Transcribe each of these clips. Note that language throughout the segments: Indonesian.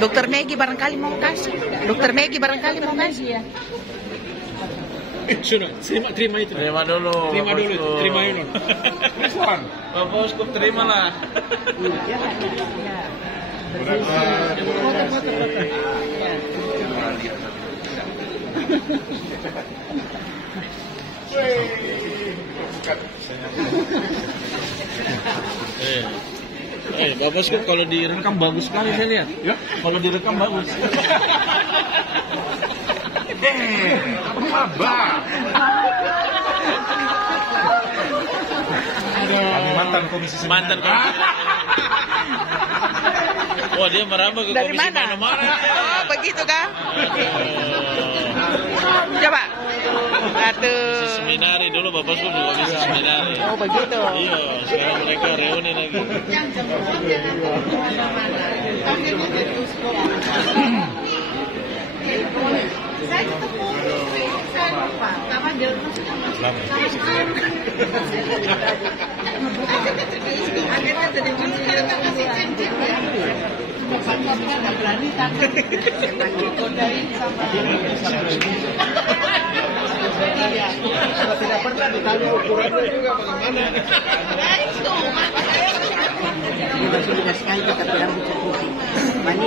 Dokter Megi barangkali mau kasih. Dokter Megi barangkali mau kasih ya. Sudah, terima itu. Terima dulu. Terima dulu, terima ini. Bapak Uskup terimalah. Bapak Uskup kalau direkam bagus sekali saya lihat. Ya? Kalau direkam bagus. Apa? Mantan komisi seminar. Mantan komisi. Wah, dia merambah ke Dari komisi mana? mana-mana. Oh, begitu kah? Coba. Satu. Seminari dulu Bapak Uskup di komisi seminari. Oh, begitu. Iya, sekarang mereka reuni lagi. Saya ketemu saya lupa sama dia Tidak pernah ditanya ukurannya juga bagaimana. Sudah sekali kita bilang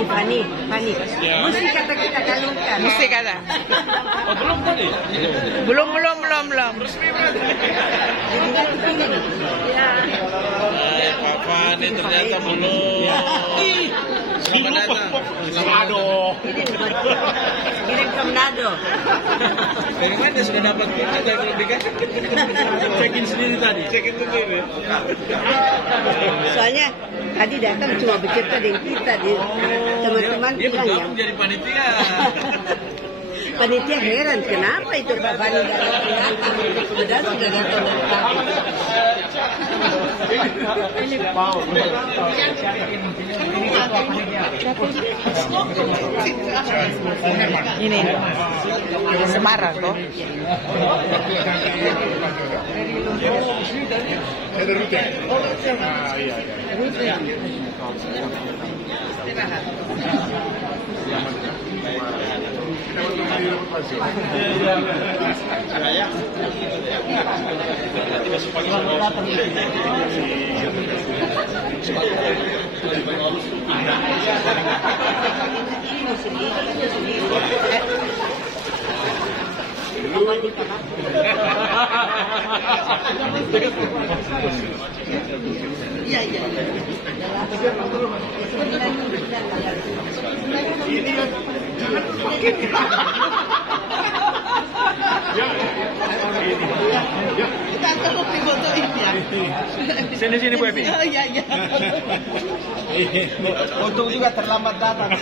Fani. Mesti kata kita kalungkan. mesti kata. Oh, belum tadi? Belum. Pak Fani ternyata belum. Selamat datang. Aduh. Kirim ke Manado. Dari mana sudah dapat kita dari lebih cekin sendiri tadi. Cekin sendiri. Soalnya tadi datang cuma bercerita dengan kita. Teman-teman Dia bilang ya. bergabung jadi panitia. Panitia heran kenapa itu Pak Fani datang. Sudah datang. Ini Semarang tuh. Ada rute. Iya. Iya. Kita tolong difotoin ya. Sini Bu Epi. Iya. Untung juga terlambat datang. 1,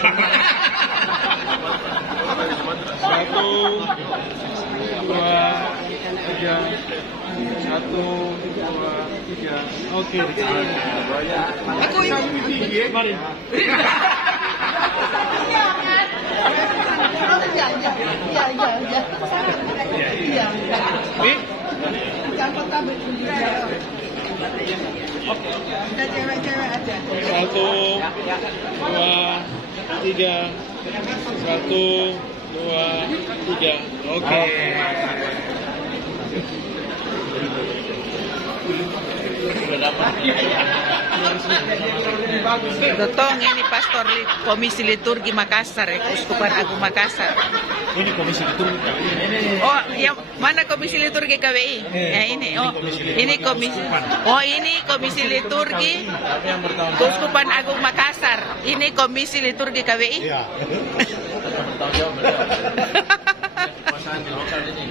2, 3. 1, 2, 3. Oke. Aku ini. Mari. Iya. Nih. Campur tabel kita cewek-cewek aja. 1, 2, 3. 1, 2, 3. Oke. Sudah dapat. Dotong ini pastor Komisi Liturgi Makassar ya, Keuskupan Agung Makassar. Ini komisi liturgi. Oh, yang mana Komisi Liturgi KWI? Ya ini. Oh, ini komisi. Oh, ini Komisi Liturgi Keuskupan Agung Makassar. Ini Komisi Liturgi KWI. Iya. Bertanggung jawab. Pasangan di lokal ini.